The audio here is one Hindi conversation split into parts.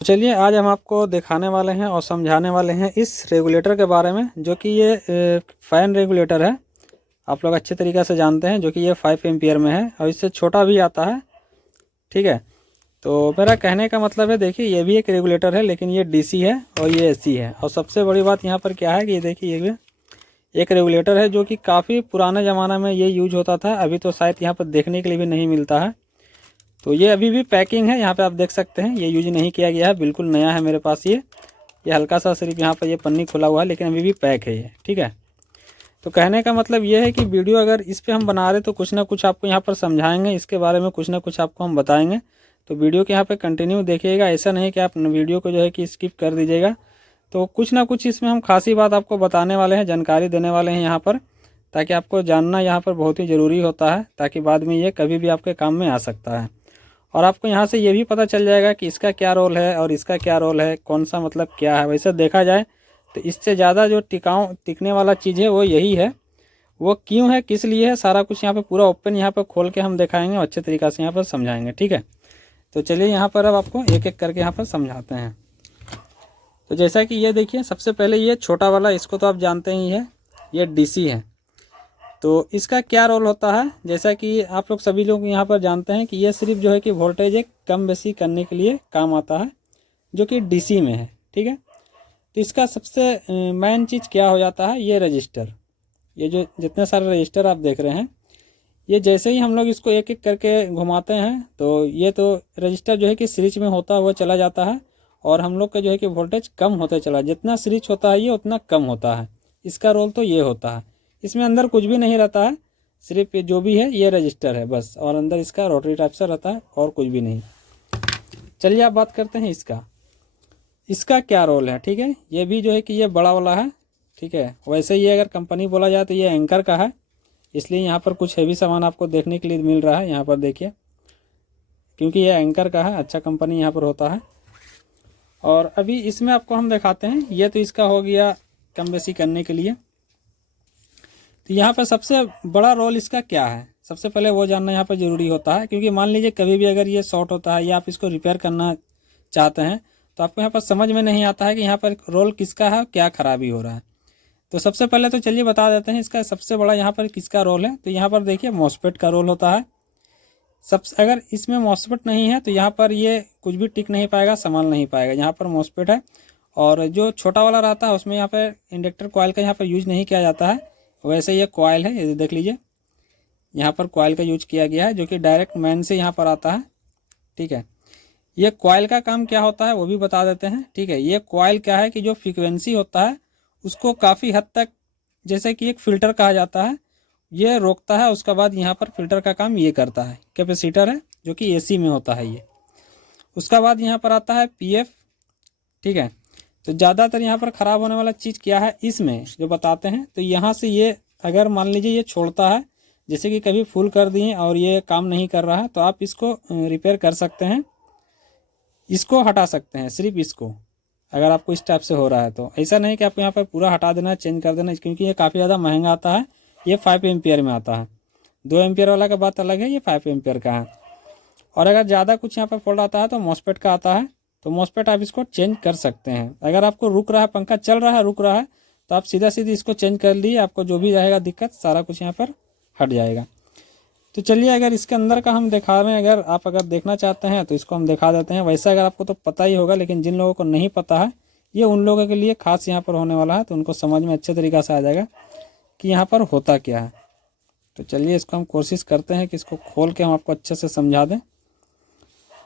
तो चलिए आज हम आपको दिखाने वाले हैं और समझाने वाले हैं इस रेगुलेटर के बारे में, जो कि ये फ़ैन रेगुलेटर है। आप लोग अच्छे तरीक़े से जानते हैं, जो कि ये 5 एम्पियर में है और इससे छोटा भी आता है। ठीक है, तो मेरा कहने का मतलब है, देखिए ये भी एक रेगुलेटर है, लेकिन ये डीसी है और ये एसी है। और सबसे बड़ी बात यहाँ पर क्या है कि ये देखिए, ये भी एक रेगुलेटर है जो कि काफ़ी पुराने ज़माना में ये यूज होता था। अभी तो शायद यहाँ पर देखने के लिए भी नहीं मिलता है। तो ये अभी भी पैकिंग है, यहाँ पे आप देख सकते हैं, ये यूज नहीं किया गया है, बिल्कुल नया है मेरे पास। ये हल्का सा सिर्फ यहाँ पर ये पन्नी खुला हुआ है, लेकिन अभी भी पैक है ये। ठीक है, तो कहने का मतलब ये है कि वीडियो अगर इस पे हम बना रहे तो कुछ ना कुछ आपको यहाँ पर समझाएंगे, इसके बारे में कुछ ना कुछ आपको हम बताएंगे। तो वीडियो के यहाँ पे कंटिन्यू देखिएगा, ऐसा नहीं कि आप वीडियो को जो है कि स्किप कर दीजिएगा। तो कुछ ना कुछ इसमें हम खासी बात आपको बताने वाले हैं, जानकारी देने वाले हैं यहाँ पर, ताकि आपको जानना यहाँ पर बहुत ही ज़रूरी होता है, ताकि बाद में ये कभी भी आपके काम में आ सकता है। और आपको यहाँ से ये भी पता चल जाएगा कि इसका क्या रोल है और इसका क्या रोल है, कौन सा मतलब क्या है। वैसे देखा जाए तो इससे ज़्यादा जो टिकने वाला चीज़ है वो यही है। वो क्यों है, किस लिए है, सारा कुछ यहाँ पे पूरा ओपन यहाँ पे खोल के हम दिखाएंगे और अच्छे तरीक़े से यहाँ पर समझाएंगे। ठीक है, तो चलिए यहाँ पर अब आपको एक एक करके यहाँ पर समझाते हैं। तो जैसा कि ये देखिए, सबसे पहले ये छोटा वाला, इसको तो आप जानते ही है, ये डीसी है। तो इसका क्या रोल होता है, जैसा कि आप लोग सभी लोग यहाँ पर जानते हैं कि ये सिर्फ जो है कि वोल्टेज एक कम बेसी करने के लिए काम आता है, जो कि डीसी में है। ठीक है, तो इसका सबसे मेन चीज़ क्या हो जाता है, ये रजिस्टर, ये जो जितने सारे रजिस्टर आप देख रहे हैं, ये जैसे ही हम लोग इसको एक एक करके घुमाते हैं तो ये तो रजिस्टर जो है कि स्विच में होता हुआ चला जाता है, और हम लोग का जो है कि वोल्टेज कम होते चला, जितना स्विच होता है ये उतना कम होता है। इसका रोल तो ये होता है। इसमें अंदर कुछ भी नहीं रहता है, सिर्फ जो भी है ये रजिस्टर है बस, और अंदर इसका रोटरी टाइप से रहता है और कुछ भी नहीं। चलिए आप बात करते हैं इसका क्या रोल है। ठीक है, ये भी जो है कि ये बड़ा वाला है। ठीक है, वैसे ये अगर कंपनी बोला जाए तो ये एंकर का है, इसलिए यहाँ पर कुछ हैवी सामान आपको देखने के लिए मिल रहा है। यहाँ पर देखिए, क्योंकि ये एंकर का है, अच्छा कंपनी यहाँ पर होता है। और अभी इसमें आपको हम दिखाते हैं, ये तो इसका हो गया कम बेसी करने के लिए। तो यहाँ पर सबसे बड़ा रोल इसका क्या है, सबसे पहले वो जानना यहाँ पर ज़रूरी होता है। क्योंकि मान लीजिए कभी भी अगर ये शॉर्ट होता है या आप इसको रिपेयर करना चाहते हैं, तो आपको यहाँ पर समझ में नहीं आता है कि यहाँ पर रोल किसका है, क्या खराबी हो रहा है। तो सबसे पहले तो चलिए बता देते हैं इसका सबसे बड़ा यहाँ पर किसका रोल है। तो यहाँ पर देखिए मॉसफेट का रोल होता है। अगर इसमें मॉसफेट नहीं है तो यहाँ पर ये कुछ भी टिक नहीं पाएगा, संभाल नहीं पाएगा। यहाँ पर मॉसफेट है, और जो छोटा वाला रहता है उसमें यहाँ पर इंडक्टर कॉइल का यहाँ पर यूज नहीं किया जाता है। वैसे ये कॉइल है, ये देख लीजिए, यहाँ पर कॉइल का यूज किया गया है, जो कि डायरेक्ट मैन से यहाँ पर आता है। ठीक है, ये कॉइल का काम क्या होता है वो भी बता देते हैं। ठीक है, ये कॉइल क्या है कि जो फ्रीक्वेंसी होता है उसको काफ़ी हद तक, जैसे कि एक फ़िल्टर कहा जाता है, ये रोकता है। उसके बाद यहाँ पर फिल्टर का काम ये करता है। कैपेसिटर है जो कि एसी में होता है ये। उसका बाद यहाँ पर आता है पीएफ। ठीक है, तो ज़्यादातर यहाँ पर ख़राब होने वाला चीज़ क्या है इसमें जो बताते हैं। तो यहाँ से ये अगर मान लीजिए ये छोड़ता है, जैसे कि कभी फुल कर दिए और ये काम नहीं कर रहा है, तो आप इसको रिपेयर कर सकते हैं, इसको हटा सकते हैं, सिर्फ इसको। अगर आपको इस टाइप से हो रहा है तो ऐसा नहीं कि आपको यहाँ पर पूरा हटा देना, चेंज कर देना, क्योंकि ये काफ़ी ज़्यादा महंगा आता है। ये 5 एम्पियर में आता है, 2 एम्पियर वाला का बात अलग है, ये 5 एम्पियर का है। और अगर ज़्यादा कुछ यहाँ पर फॉल्ट आता है तो मॉसफेट का आता है। तो मॉसफेट आप इसको चेंज कर सकते हैं। अगर आपको रुक रहा है, पंखा चल रहा है रुक रहा है, तो आप सीधा सीधी इसको चेंज कर लिए, आपको जो भी रहेगा दिक्कत सारा कुछ यहाँ पर हट जाएगा। तो चलिए अगर इसके अंदर का हम दिखा रहे हैं, अगर देखना चाहते हैं तो इसको हम दिखा देते हैं। वैसे अगर आपको तो पता ही होगा, लेकिन जिन लोगों को नहीं पता है, ये उन लोगों के लिए खास यहाँ पर होने वाला है, तो उनको समझ में अच्छे तरीक़े से आ जाएगा कि यहाँ पर होता क्या है। तो चलिए इसको हम कोशिश करते हैं कि इसको खोल के हम आपको अच्छे से समझा दें।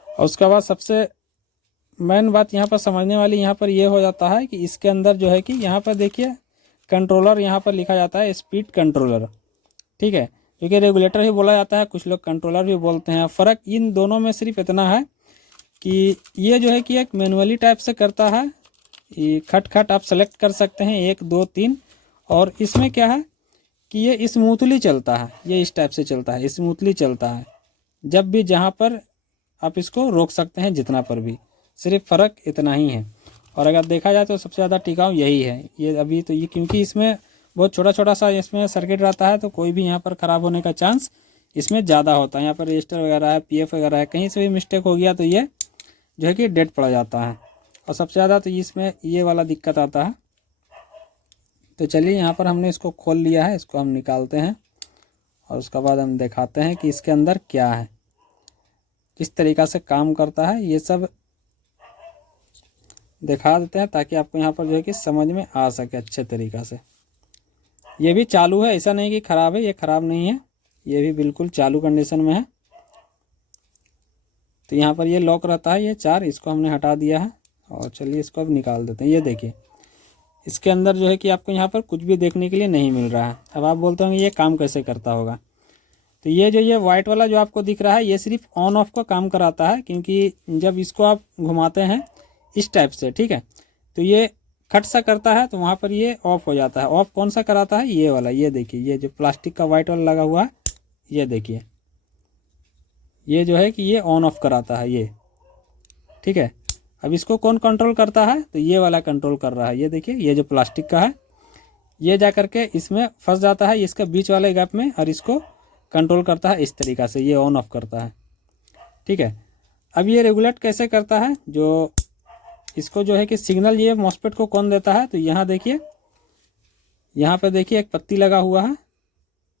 और उसके बाद सबसे मेन बात यहाँ पर समझने वाली यहाँ पर ये हो जाता है कि इसके अंदर जो है कि यहाँ पर देखिए कंट्रोलर यहाँ पर लिखा जाता है, स्पीड कंट्रोलर। ठीक है, क्योंकि रेगुलेटर ही बोला जाता है, कुछ लोग कंट्रोलर भी बोलते हैं। फ़र्क इन दोनों में सिर्फ इतना है कि ये जो है कि एक मैनुअली टाइप से करता है, ये खट आप सेलेक्ट कर सकते हैं 1 2 3। और इसमें क्या है कि ये स्मूथली चलता है, ये इस टाइप से चलता है, स्मूथली चलता है। जब भी जहाँ पर आप इसको रोक सकते हैं, जितना पर भी, सिर्फ फ़र्क इतना ही है। और अगर देखा जाए तो सबसे ज़्यादा टिकाऊ यही है। ये अभी तो ये क्योंकि इसमें बहुत छोटा सा इसमें सर्किट रहता है, तो कोई भी यहाँ पर ख़राब होने का चांस इसमें ज़्यादा होता है। यहाँ पर रजिस्टर वगैरह है, पीएफ वगैरह है, कहीं से भी मिस्टेक हो गया तो ये जो है कि डेड पड़ जाता है। और सबसे ज़्यादा तो इसमें ये वाला दिक्कत आता है। तो चलिए यहाँ पर हमने इसको खोल लिया है, इसको हम निकालते हैं और उसके बाद हम दिखाते हैं कि इसके अंदर क्या है, किस तरीक़ा से काम करता है, ये सब दिखा देते हैं ताकि आपको यहाँ पर जो है कि समझ में आ सके अच्छे तरीक़ा से। ये भी चालू है, ऐसा नहीं कि ख़राब है, ये ख़राब नहीं है, ये भी बिल्कुल चालू कंडीशन में है। तो यहाँ पर ये लॉक रहता है, ये 4, इसको हमने हटा दिया है और चलिए इसको अब निकाल देते हैं। ये देखिए इसके अंदर जो है कि आपको यहाँ पर कुछ भी देखने के लिए नहीं मिल रहा है। अब आप बोलते होंगे ये काम कैसे करता होगा। तो ये वाइट वाला जो आपको दिख रहा है ये सिर्फ ऑन ऑफ का काम कराता है, क्योंकि जब इसको आप घुमाते हैं इस टाइप से, ठीक है, तो ये खट सा करता है तो वहाँ पर ये ऑफ हो जाता है। ऑफ कौन सा कराता है, ये वाला, ये देखिए ये जो प्लास्टिक का वाइट वाला लगा हुआ है, ये देखिए ये जो है कि ये ऑन ऑफ कराता है ये, ठीक है। अब इसको कौन कंट्रोल करता है, तो ये वाला कंट्रोल कर रहा है। ये देखिए ये जो प्लास्टिक का है ये जा करके इसमें फंस जाता है इसका बीच वाले गैप में, और इसको कंट्रोल करता है इस तरीक़ा से, ये ऑन ऑफ करता है, ठीक है। अब ये रेगुलेट कैसे करता है, जो इसको जो है कि सिग्नल ये मॉस्फेट को कौन देता है, तो यहाँ देखिए, यहाँ पर देखिए एक पत्ती लगा हुआ है,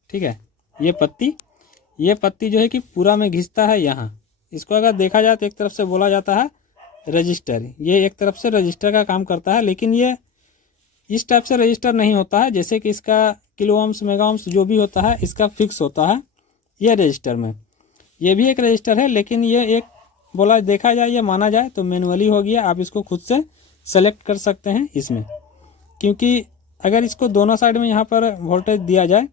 ठीक है। ये पत्ती जो है कि पूरा में घिसता है यहाँ। इसको अगर देखा जाए तो एक तरफ से बोला जाता है रजिस्टर, ये एक तरफ से रजिस्टर का काम करता है, लेकिन ये इस टाइप से रजिस्टर नहीं होता है जैसे कि इसका किलो ओम्स मेगा ओम्स जो भी होता है इसका फिक्स होता है ये रजिस्टर में। ये भी एक रजिस्टर है, लेकिन ये एक बोला देखा जाए या माना जाए तो मैनुअली हो गया। आप इसको खुद से सेलेक्ट कर सकते हैं इसमें, क्योंकि अगर इसको दोनों साइड में यहाँ पर वोल्टेज दिया जाए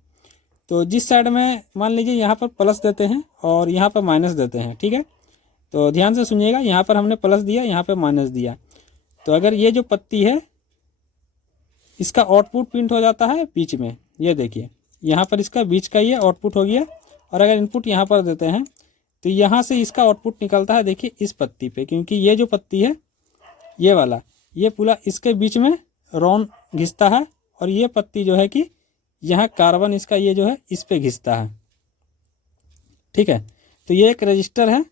तो जिस साइड में मान लीजिए यहाँ पर प्लस देते हैं और यहाँ पर माइनस देते हैं, ठीक है, तो ध्यान से सुनिएगा, यहाँ पर हमने प्लस दिया, यहाँ पर माइनस दिया, तो अगर ये जो पत्ती है इसका आउटपुट प्रिंट हो जाता है बीच में, ये देखिए यहाँ पर इसका बीच का ये आउटपुट हो गया। और अगर इनपुट यहाँ पर देते हैं तो यहाँ से इसका आउटपुट निकलता है देखिए इस पत्ती पे, क्योंकि ये जो पत्ती है ये वाला ये पूरा इसके बीच में रॉन घिसता है, और ये पत्ती जो है कि यहाँ कार्बन इसका ये जो है इस पे घिसता है, ठीक है। तो ये एक रजिस्टर है।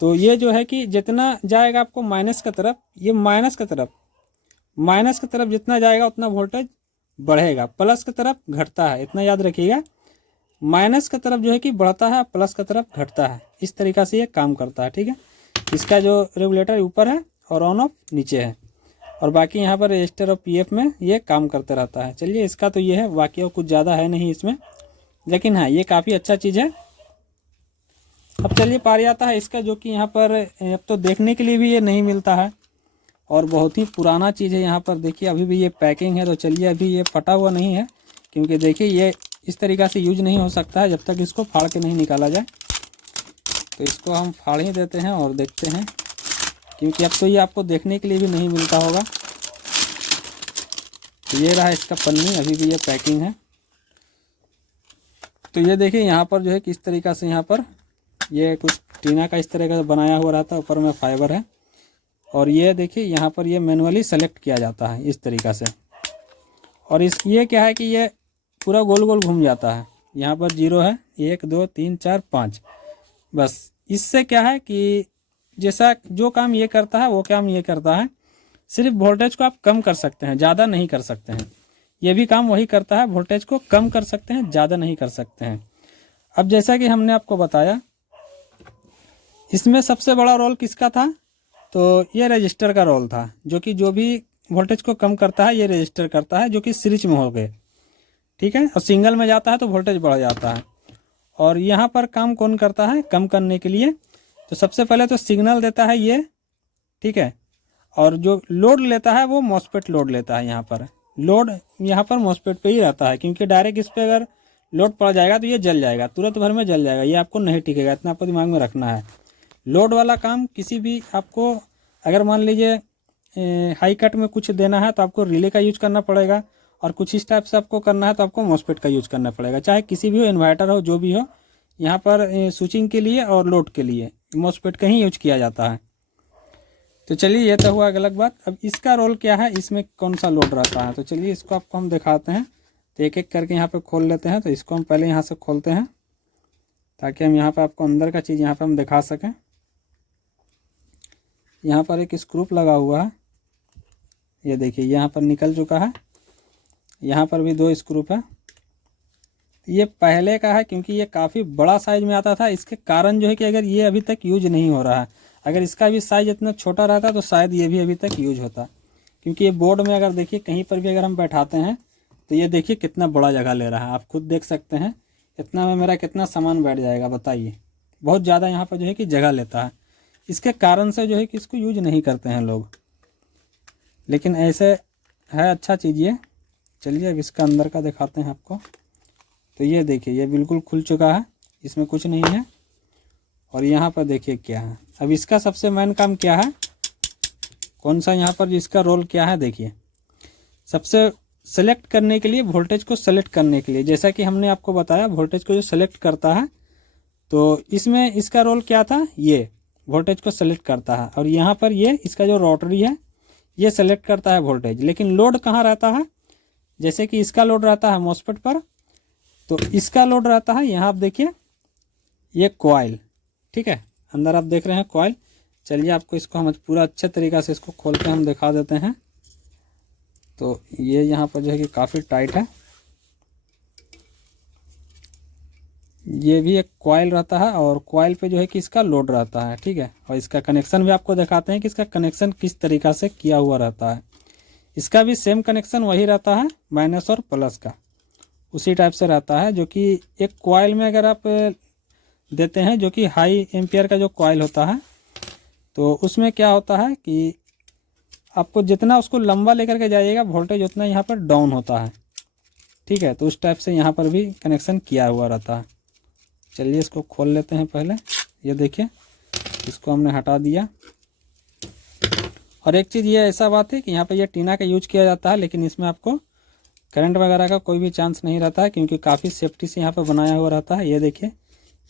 तो ये जो है कि जितना जाएगा आपको माइनस की तरफ, ये माइनस की तरफ जितना जाएगा उतना वोल्टेज बढ़ेगा, प्लस की तरफ घटता है, इतना याद रखिएगा। माइनस की तरफ जो है कि बढ़ता है, प्लस की तरफ घटता है, इस तरीक़ा से ये काम करता है, ठीक है। इसका जो रेगुलेटर ऊपर है और ऑन ऑफ नीचे है, और बाकी यहाँ पर रजिस्टर और पीएफ में ये काम करते रहता है। चलिए इसका तो ये है, बाकी और कुछ ज़्यादा है नहीं इसमें, लेकिन हाँ ये काफ़ी अच्छा चीज़ है। अब चलिए पारी आता है इसका, जो कि यहाँ पर अब तो देखने के लिए भी ये नहीं मिलता है और बहुत ही पुराना चीज़ है। यहाँ पर देखिए अभी भी ये पैकिंग है, तो चलिए अभी ये फटा हुआ नहीं है, क्योंकि देखिए ये इस तरीक़ा से यूज नहीं हो सकता है जब तक इसको फाड़ के नहीं निकाला जाए। तो इसको हम फाड़ ही देते हैं और देखते हैं, क्योंकि अब तो ये आपको देखने के लिए भी नहीं मिलता होगा। तो ये रहा इसका पन्नी, अभी भी ये पैकिंग है। तो ये देखिए यहाँ पर जो है किस तरीक़ा से यहाँ पर ये कुछ टीना का इस तरह का बनाया हुआ रहता है, ऊपर में फाइबर है, और ये देखिए यहाँ पर ये मैनुअली सेलेक्ट किया जाता है इस तरीक़ा से। और ये क्या है कि ये पूरा गोल गोल घूम जाता है, यहाँ पर 0 है, 1 2 3 4 5, बस। इससे क्या है कि जैसा जो काम ये करता है वो काम ये करता है, सिर्फ वोल्टेज को आप कम कर सकते हैं, ज़्यादा नहीं कर सकते हैं। ये भी काम वही करता है, वोल्टेज को कम कर सकते हैं, ज़्यादा नहीं कर सकते हैं। अब जैसा कि हमने आपको बताया, इसमें सबसे बड़ा रोल किसका था, तो ये रजिस्टर का रोल था, जो कि जो भी वोल्टेज को कम करता है ये रजिस्टर करता है, जो कि सीरीज में हो गए, ठीक है। और सिंगल में जाता है तो वोल्टेज बढ़ जाता है। और यहाँ पर काम कौन करता है कम करने के लिए, तो सबसे पहले तो सिग्नल देता है ये, ठीक है। और जो लोड लेता है वो मॉस्फेट लोड लेता है। यहाँ पर लोड यहाँ पर मॉस्फेट पे ही रहता है, क्योंकि डायरेक्ट इस पर अगर लोड पड़ जाएगा तो ये जल जाएगा, तुरंत भर में जल जाएगा, ये आपको नहीं टिकेगा, इतना आपको दिमाग में रखना है। लोड वाला काम किसी भी आपको, अगर मान लीजिए हाई कट में कुछ देना है तो आपको रिले का यूज करना पड़ेगा, और कुछ इस टाइप से आपको करना है तो आपको मॉस्फेट का यूज करना पड़ेगा, चाहे किसी भी हो, इन्वर्टर हो, जो भी हो। यहाँ पर स्विचिंग के लिए और लोड के लिए मॉस्फेट का ही यूज किया जाता है। तो चलिए ये तो हुआ अलग बात। अब इसका रोल क्या है, इसमें कौन सा लोड रहता है, तो चलिए इसको आपको हम दिखाते हैं। तो एक एक करके यहाँ पे खोल लेते हैं। तो इसको हम पहले यहाँ से खोलते हैं ताकि हम यहाँ पे आपको अंदर का चीज़ यहाँ पे हम दिखा सकें। यहाँ पर एक स्क्रू लगा हुआ है, ये देखिए यहाँ पर निकल चुका है। यहाँ पर भी 2 स्क्रू है। ये पहले का है क्योंकि ये काफ़ी बड़ा साइज़ में आता था। इसके कारण जो है कि अगर ये अभी तक यूज नहीं हो रहा है, अगर इसका भी साइज़ इतना छोटा रहता तो शायद ये भी अभी तक यूज होता। क्योंकि ये बोर्ड में अगर देखिए कहीं पर भी अगर हम बैठाते हैं तो ये देखिए कितना बड़ा जगह ले रहा है, आप खुद देख सकते हैं। इतना में मेरा कितना सामान बैठ जाएगा बताइए। बहुत ज़्यादा यहाँ पर जो है कि जगह लेता है। इसके कारण से जो है कि इसको यूज नहीं करते हैं लोग, लेकिन ऐसे है अच्छा चीज़ ये। चलिए अब इसका अंदर का दिखाते हैं आपको। तो ये देखिए ये बिल्कुल खुल चुका है, इसमें कुछ नहीं है। और यहाँ पर देखिए क्या है। अब इसका सबसे मेन काम क्या है, कौन सा यहाँ पर इसका रोल क्या है, देखिए। सबसे सेलेक्ट करने के लिए, वोल्टेज को सेलेक्ट करने के लिए, जैसा कि हमने आपको बताया वोल्टेज को जो सेलेक्ट करता है, तो इसमें इसका रोल क्या था, ये वोल्टेज को सेलेक्ट करता है। और यहाँ पर ये इसका जो रोटरी है ये सेलेक्ट करता है वोल्टेज। लेकिन लोड कहाँ रहता है, जैसे कि इसका लोड रहता है मॉसफेट पर, तो इसका लोड रहता है यहाँ आप देखिए ये कॉइल, ठीक है। अंदर आप देख रहे हैं कॉइल। चलिए आपको इसको हम पूरा अच्छे तरीक़ा से इसको खोल के हम दिखा देते हैं। तो ये यहाँ पर जो है कि काफ़ी टाइट है। ये भी एक कॉइल रहता है और कॉइल पे जो है कि इसका लोड रहता है, ठीक है। और इसका कनेक्शन भी आपको दिखाते हैं कि इसका कनेक्शन किस तरीक़ा से किया हुआ रहता है। इसका भी सेम कनेक्शन वही रहता है, माइनस और प्लस का उसी टाइप से रहता है। जो कि एक कॉइल में अगर आप देते हैं, जो कि हाई एम्पियर का जो कॉइल होता है, तो उसमें क्या होता है कि आपको जितना उसको लंबा लेकर के जाइएगा वोल्टेज उतना यहाँ पर डाउन होता है, ठीक है। तो उस टाइप से यहाँ पर भी कनेक्शन किया हुआ रहता है। चलिए इसको खोल लेते हैं पहले। ये देखिए इसको हमने हटा दिया। और एक चीज़ ये ऐसा बात है कि यहाँ पर ये टीना का यूज किया जाता है, लेकिन इसमें आपको करंट वगैरह का कोई भी चांस नहीं रहता है, क्योंकि काफ़ी सेफ्टी से यहाँ पर बनाया हुआ रहता है। ये देखिए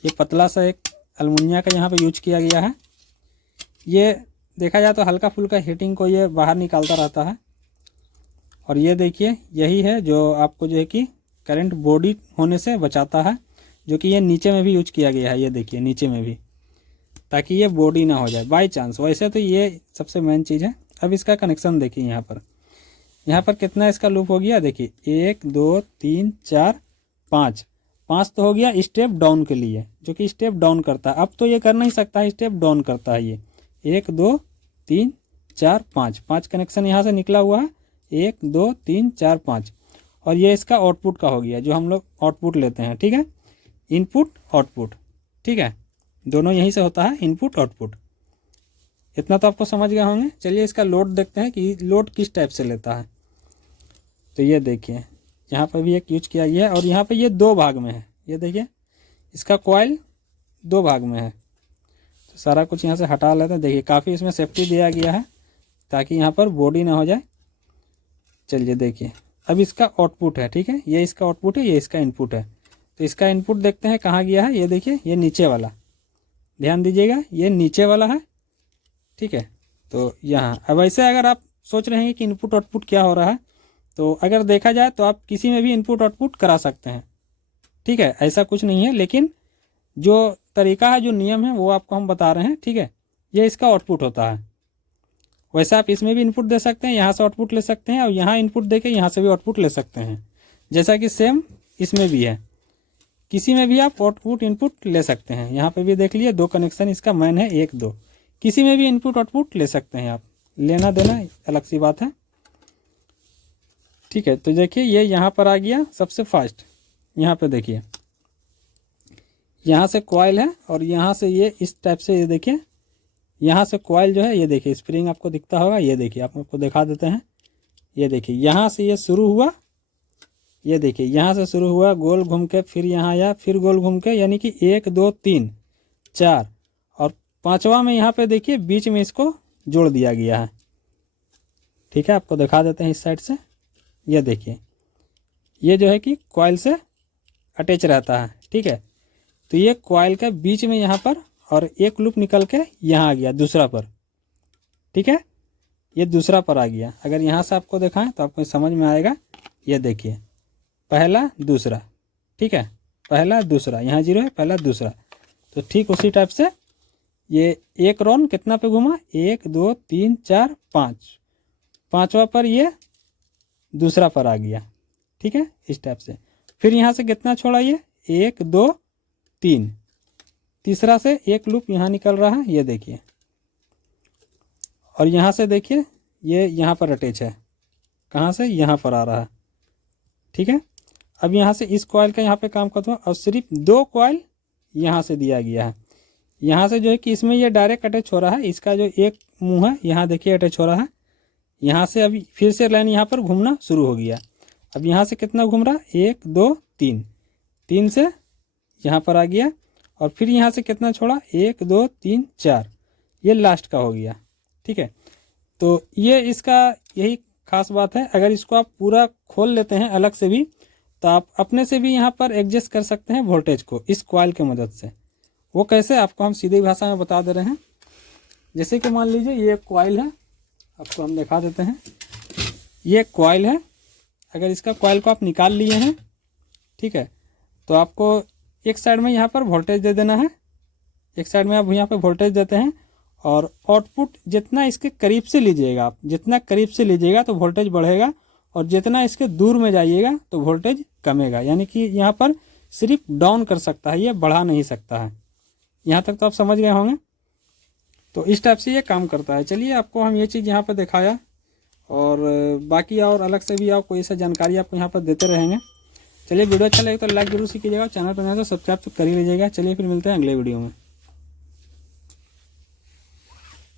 ये पतला सा एक एल्युमिनियम का यहाँ पर यूज किया गया है। ये देखा जाए तो हल्का फुल्का हीटिंग को ये बाहर निकालता रहता है। और ये देखिए यही है जो आपको जो है कि करंट बॉडी होने से बचाता है, जो कि ये नीचे में भी यूज किया गया है। ये देखिए नीचे में भी, ताकि ये बॉडी ना हो जाए बाई चांस। वैसे तो ये सबसे मेन चीज़ है। अब इसका कनेक्शन देखिए, यहाँ पर कितना इसका लूप हो गया, देखिए 1 2 3 4 5 5 तो हो गया स्टेप डाउन के लिए, जो कि स्टेप डाउन करता है। अब तो ये कर नहीं सकता है, स्टेप डाउन करता है ये। 1 2 3 4 5 5 कनेक्शन यहाँ से निकला हुआ है, 1 2 3 4 5। और ये इसका आउटपुट का हो गया, जो हम लोग आउटपुट लेते हैं, ठीक है। इनपुट आउटपुट, ठीक है, दोनों यहीं से होता है, इनपुट आउटपुट। इतना तो आपको समझ गए होंगे। चलिए इसका लोड देखते हैं कि लोड किस टाइप से लेता है। तो ये देखिए यहाँ पर भी एक यूज किया गया है। और यहाँ पे ये 2 भाग में है। ये देखिए इसका कॉइल 2 भाग में है। तो सारा कुछ यहाँ से हटा लेते हैं। देखिए काफ़ी इसमें सेफ्टी दिया गया है, ताकि यहाँ पर बॉडी ना हो जाए। चलिए देखिए अब इसका आउटपुट है, ठीक है। ये इसका आउटपुट है, ये इसका इनपुट है। तो इसका इनपुट देखते हैं कहाँ गया है। ये देखिए ये नीचे वाला, ध्यान दीजिएगा ये नीचे वाला है, ठीक है। तो यहाँ अब ऐसे अगर आप सोच रहे हैं कि इनपुट आउटपुट क्या हो रहा है, तो अगर देखा जाए तो आप किसी में भी इनपुट आउटपुट करा सकते हैं, ठीक है। ऐसा कुछ नहीं है, लेकिन जो तरीका है, जो नियम है, वो आपको हम बता रहे हैं, ठीक है। ये इसका आउटपुट होता है। वैसे आप इसमें भी इनपुट दे सकते हैं, यहाँ से आउटपुट ले सकते हैं, और यहाँ इनपुट दे के यहाँ से भी आउटपुट ले सकते हैं, जैसा कि सेम इसमें भी है। किसी में भी आप आउटपुट इनपुट ले सकते हैं। यहाँ पे भी देख लिए 2 कनेक्शन इसका मेन है, 1 2। किसी में भी इनपुट आउटपुट ले सकते हैं आप, लेना देना अलग सी बात है, ठीक है। तो देखिए ये यहाँ पर आ गया सबसे फास्ट। यहाँ पे देखिए यहाँ से कॉइल है, और यहाँ से ये इस टाइप से, ये देखिए यहाँ से कॉइल जो है, ये देखिए स्प्रिंग आपको दिखता होगा। ये देखिए आप आपको दिखा देते हैं। ये देखिए यहाँ से ये शुरू हुआ, ये देखिए यहाँ से शुरू हुआ, गोल घूम के फिर यहाँ आया, फिर गोल घूम के, यानी कि 1 2 3 4 और 5वां में यहाँ पे देखिए बीच में इसको जोड़ दिया गया है, ठीक है। आपको दिखा देते हैं इस साइड से। ये देखिए ये जो है कि कॉइल से अटैच रहता है, ठीक है। तो ये कॉइल के बीच में यहाँ पर, और एक लूप निकल के यहाँ आ गया दूसरा पर, ठीक है। ये दूसरा पर आ गया। अगर यहाँ से आपको दिखाएं तो आपको समझ में आएगा। ये देखिए पहला दूसरा, ठीक है, पहला दूसरा, यहाँ 0 है, पहला दूसरा। तो ठीक उसी टाइप से ये एक राउंड कितना पे घूमा, 1 2 3 4 5, पाँचवा पर ये दूसरा पर आ गया, ठीक है, इस टाइप से। फिर यहाँ से कितना छोड़ा, ये 1 2 3, तीसरा से एक लूप यहाँ निकल रहा है, ये देखिए, और यहाँ से देखिए ये यहाँ पर अटैच है, कहाँ से, यहाँ पर आ रहा है, ठीक है। अब यहाँ से इस कॉइल का यहाँ पे काम करता हूँ, और सिर्फ 2 कॉइल यहाँ से दिया गया है। यहाँ से जो है कि इसमें ये डायरेक्ट अटैच हो रहा है, इसका जो एक मुंह है यहाँ देखिए अटैच हो रहा है। यहाँ से अभी फिर से लाइन यहाँ पर घूमना शुरू हो गया। अब यहाँ से कितना घूम रहा, 1 2 3, 3 से यहाँ पर आ गया, और फिर यहाँ से कितना छोड़ा, 1 2 3 4, ये लास्ट का हो गया, ठीक है। तो ये इसका यही खास बात है। अगर इसको आप पूरा खोल लेते हैं अलग से भी, तो आप अपने से भी यहाँ पर एडजस्ट कर सकते हैं वोल्टेज को इस कॉइल की मदद से। वो कैसे, आपको हम सीधी भाषा में बता दे रहे हैं। जैसे कि मान लीजिए ये एक कॉइल है, आपको हम दिखा देते हैं। ये एक कॉइल है, अगर इसका कॉइल को आप निकाल लिए हैं, ठीक है, तो आपको एक साइड में यहाँ पर वोल्टेज दे देना है, एक साइड में आप यहाँ पर वोल्टेज देते हैं, और आउटपुट जितना इसके करीब से लीजिएगा आप, जितना करीब से लीजिएगा तो वोल्टेज बढ़ेगा, और जितना इसके दूर में जाइएगा तो वोल्टेज कमेगा। यानी कि यहाँ पर सिर्फ डाउन कर सकता है, ये बढ़ा नहीं सकता है। यहाँ तक तो आप समझ गए होंगे। तो इस टाइप से ये काम करता है। चलिए आपको हम ये चीज़ यहाँ पर दिखाया, और बाकी और अलग से भी आप कोई सा जानकारी आपको यहाँ पर देते रहेंगे। चलिए वीडियो अच्छा लगे तो लाइक जरूर कीजिएगा, चैनल पर नए तो सब्सक्राइब तो कर ही लीजिएगा। चलिए फिर मिलते हैं अगले वीडियो में।